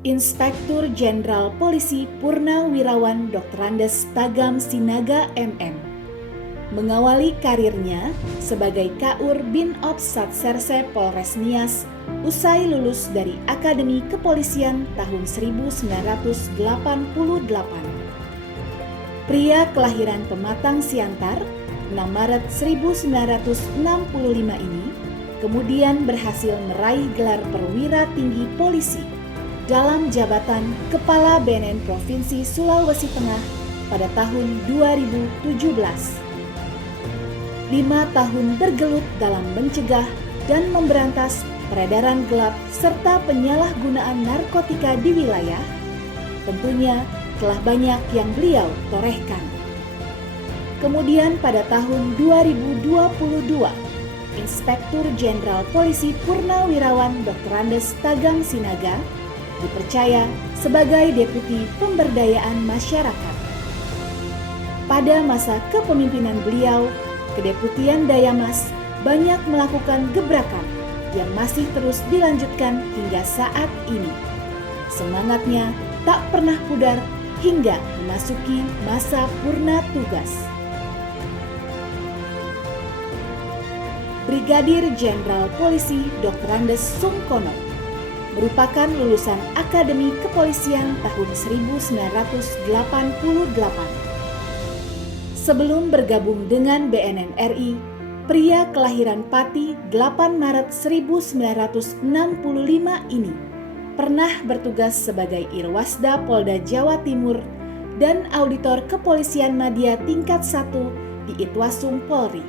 Inspektur Jenderal Polisi Purnawirawan Dr. Andes Tagam Sinaga MM mengawali karirnya sebagai Kaur Bin Ops Satserse Polres Nias usai lulus dari Akademi Kepolisian tahun 1988. Pria kelahiran Pematang Siantar 6 Maret 1965 ini kemudian berhasil meraih gelar perwira tinggi polisi dalam jabatan Kepala BNN Provinsi Sulawesi Tengah pada tahun 2017. 5 tahun bergelut dalam mencegah dan memberantas peredaran gelap serta penyalahgunaan narkotika di wilayah, tentunya telah banyak yang beliau torehkan. Kemudian pada tahun 2022, Inspektur Jenderal Polisi Purnawirawan Dr. Andes Tagam Sinaga dipercaya sebagai Deputi Pemberdayaan Masyarakat. Pada masa kepemimpinan beliau, Kedeputian Dayamas banyak melakukan gebrakan yang masih terus dilanjutkan hingga saat ini. Semangatnya tak pernah pudar hingga memasuki masa purna tugas. Brigadir Jenderal Polisi Dr. Andes Sungkono merupakan lulusan Akademi Kepolisian tahun 1988. Sebelum bergabung dengan BNN RI, pria kelahiran Pati 8 Maret 1965 ini pernah bertugas sebagai Irwasda Polda Jawa Timur dan Auditor Kepolisian Madya tingkat 1 di Itwasum Polri.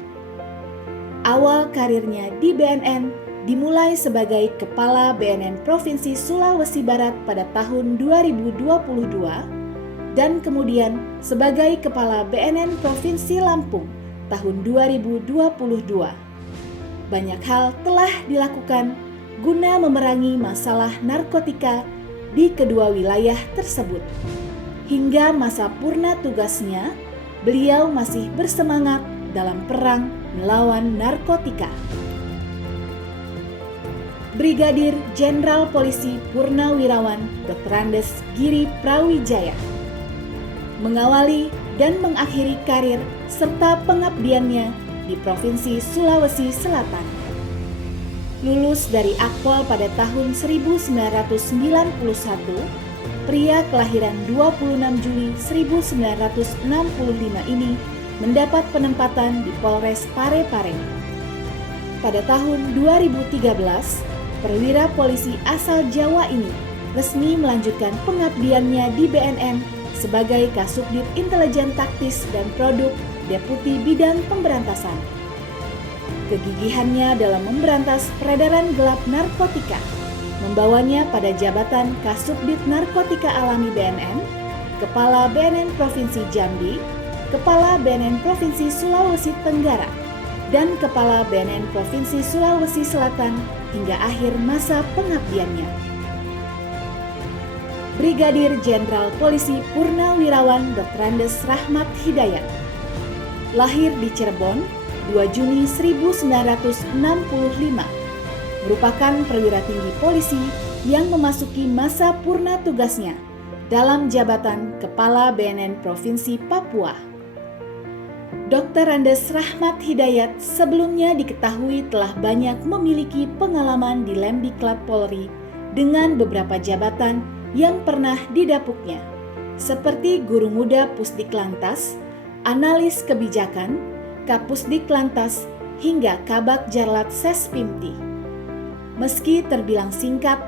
Awal karirnya di BNN dimulai sebagai Kepala BNN Provinsi Sulawesi Barat pada tahun 2022 dan kemudian sebagai Kepala BNN Provinsi Lampung tahun 2022. Banyak hal telah dilakukan guna memerangi masalah narkotika di kedua wilayah tersebut. Hingga masa purna tugasnya, beliau masih bersemangat dalam perang melawan narkotika. Brigadir Jenderal Polisi Purnawirawan Dr. Andes Giri Prawijaya mengawali dan mengakhiri karir serta pengabdiannya di Provinsi Sulawesi Selatan. Lulus dari Akpol pada tahun 1991, pria kelahiran 26 Juli 1965 ini mendapat penempatan di Polres Parepare. Pada tahun 2013, perwira polisi asal Jawa ini resmi melanjutkan pengabdiannya di BNN sebagai Kasubdit Intelijen Taktis dan Produk Deputi Bidang Pemberantasan. Kegigihannya dalam memberantas peredaran gelap narkotika membawanya pada jabatan Kasubdit Narkotika Alami BNN, Kepala BNN Provinsi Jambi, Kepala BNN Provinsi Sulawesi Tenggara, dan Kepala BNN Provinsi Sulawesi Selatan hingga akhir masa pengabdiannya. Brigadir Jenderal Polisi Purnawirawan Dr. Andes Rahmat Hidayat lahir di Cirebon 2 Juni 1965, merupakan perwira tinggi polisi yang memasuki masa purna tugasnya dalam jabatan Kepala BNN Provinsi Papua. Dr. Andes Rahmat Hidayat sebelumnya diketahui telah banyak memiliki pengalaman di Lemdiklat Polri dengan beberapa jabatan yang pernah didapuknya, seperti Guru Muda Pusdiklantas, Analis Kebijakan, Kapusdiklantas, hingga Kabak Jarlat Sespimti. Meski terbilang singkat,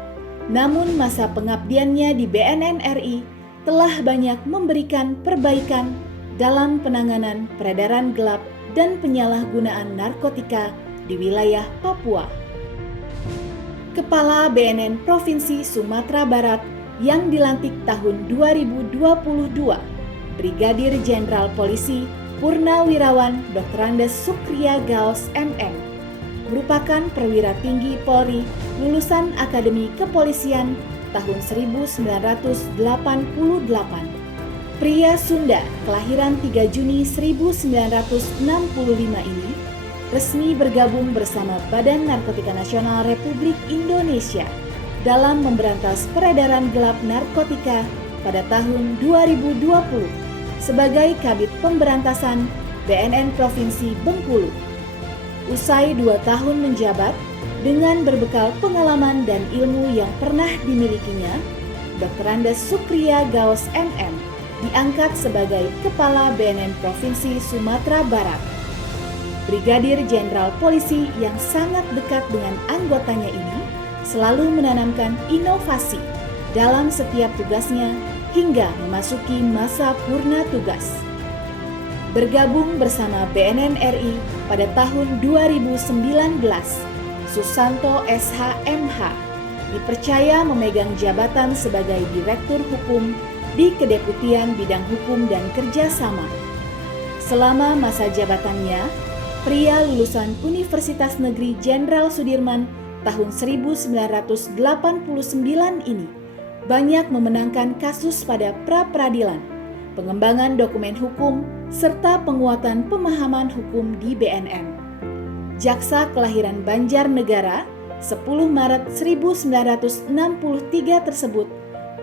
namun masa pengabdiannya di BNN RI telah banyak memberikan perbaikan dalam penanganan peredaran gelap dan penyalahgunaan narkotika di wilayah Papua. Kepala BNN Provinsi Sumatera Barat yang dilantik tahun 2022, Brigadir Jenderal Polisi Purnawirawan Dr. Andes Sukriya Gaos MM, merupakan perwira tinggi Polri lulusan Akademi Kepolisian tahun 1988. Pria Sunda kelahiran 3 Juni 1965 ini resmi bergabung bersama Badan Narkotika Nasional Republik Indonesia dalam memberantas peredaran gelap narkotika pada tahun 2020 sebagai Kabid Pemberantasan BNN Provinsi Bengkulu. Usai 2 tahun menjabat, dengan berbekal pengalaman dan ilmu yang pernah dimilikinya, Dr. Andes Sukriya Gaos MM diangkat sebagai Kepala BNN Provinsi Sumatera Barat. Brigadir Jenderal Polisi yang sangat dekat dengan anggotanya ini selalu menanamkan inovasi dalam setiap tugasnya hingga memasuki masa purna tugas. Bergabung bersama BNN RI pada tahun 2019, Susanto SH.MH dipercaya memegang jabatan sebagai Direktur Hukum di Kedeputian Bidang Hukum dan Kerjasama. Selama masa jabatannya, pria lulusan Universitas Negeri Jenderal Sudirman tahun 1989 ini banyak memenangkan kasus pada pra-peradilan, pengembangan dokumen hukum, serta penguatan pemahaman hukum di BNN. Jaksa kelahiran Banjarnegara 10 Maret 1963 tersebut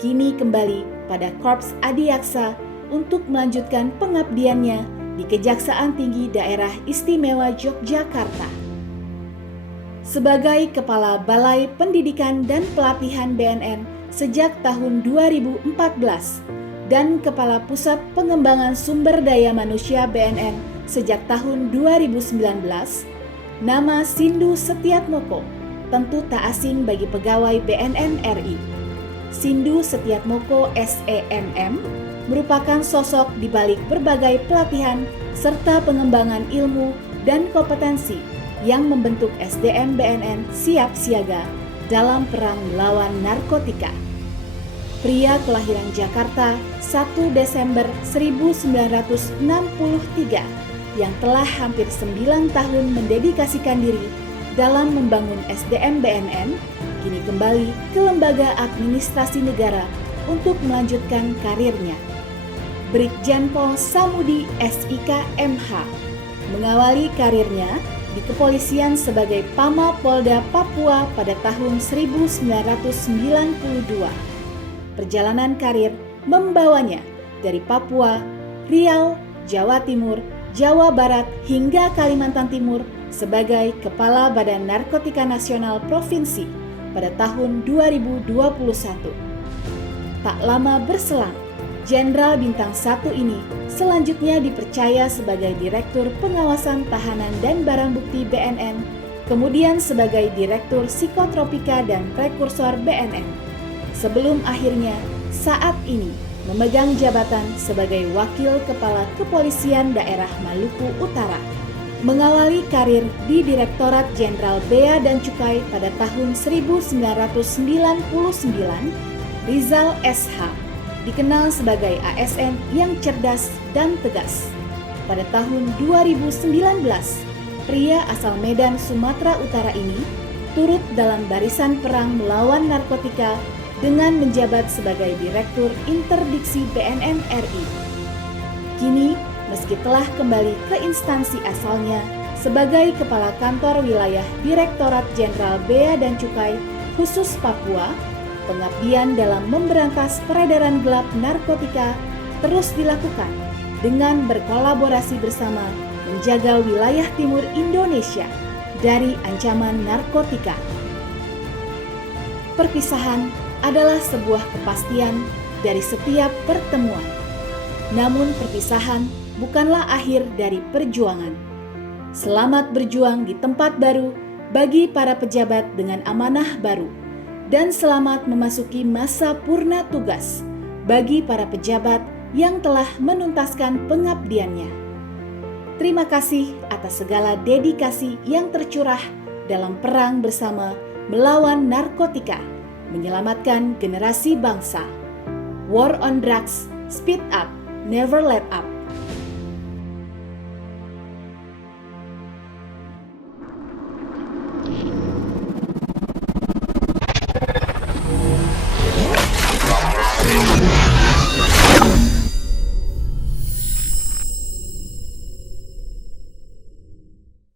kini kembali pada Korps Adiaksa untuk melanjutkan pengabdiannya di Kejaksaan Tinggi Daerah Istimewa Yogyakarta. Sebagai Kepala Balai Pendidikan dan Pelatihan BNN sejak tahun 2014 dan Kepala Pusat Pengembangan Sumber Daya Manusia BNN sejak tahun 2019, nama Sindu Setiatmoko tentu tak asing bagi pegawai BNN RI. Sindu Setiatmoko SEMM merupakan sosok di balik berbagai pelatihan serta pengembangan ilmu dan kompetensi yang membentuk SDM BNN siap siaga dalam perang melawan narkotika. Pria kelahiran Jakarta 1 Desember 1963 yang telah hampir 9 tahun mendedikasikan diri dalam membangun SDM BNN, kini kembali ke Lembaga Administrasi Negara untuk melanjutkan karirnya. Brigjen Pol Samudi SIK MH mengawali karirnya di kepolisian sebagai Pama Polda Papua pada tahun 1992. Perjalanan karir membawanya dari Papua, Riau, Jawa Timur, Jawa Barat hingga Kalimantan Timur sebagai Kepala Badan Narkotika Nasional Provinsi pada tahun 2021. Tak lama berselang, Jenderal Bintang 1 ini selanjutnya dipercaya sebagai Direktur Pengawasan Tahanan dan Barang Bukti BNN, kemudian sebagai Direktur Psikotropika dan Prekursor BNN. Sebelum akhirnya saat ini memegang jabatan sebagai Wakil Kepala Kepolisian Daerah Maluku Utara. Mengawali karir di Direktorat Jenderal Bea dan Cukai pada tahun 1999, Rizal SH dikenal sebagai ASN yang cerdas dan tegas. Pada tahun 2019, pria asal Medan, Sumatera Utara ini turut dalam barisan perang melawan narkotika dengan menjabat sebagai Direktur Interdiksi BNN RI. Kini, meski telah kembali ke instansi asalnya sebagai Kepala Kantor Wilayah Direktorat Jenderal Bea dan Cukai khusus Papua, pengabdian dalam memberantas peredaran gelap narkotika terus dilakukan dengan berkolaborasi bersama menjaga wilayah timur Indonesia dari ancaman narkotika. Perpisahan adalah sebuah kepastian dari setiap pertemuan. Namun perpisahan bukanlah akhir dari perjuangan. Selamat berjuang di tempat baru bagi para pejabat dengan amanah baru, dan selamat memasuki masa purna tugas bagi para pejabat yang telah menuntaskan pengabdiannya. Terima kasih atas segala dedikasi yang tercurah dalam perang bersama melawan narkotika, menyelamatkan generasi bangsa. War on drugs, speed up, never let up.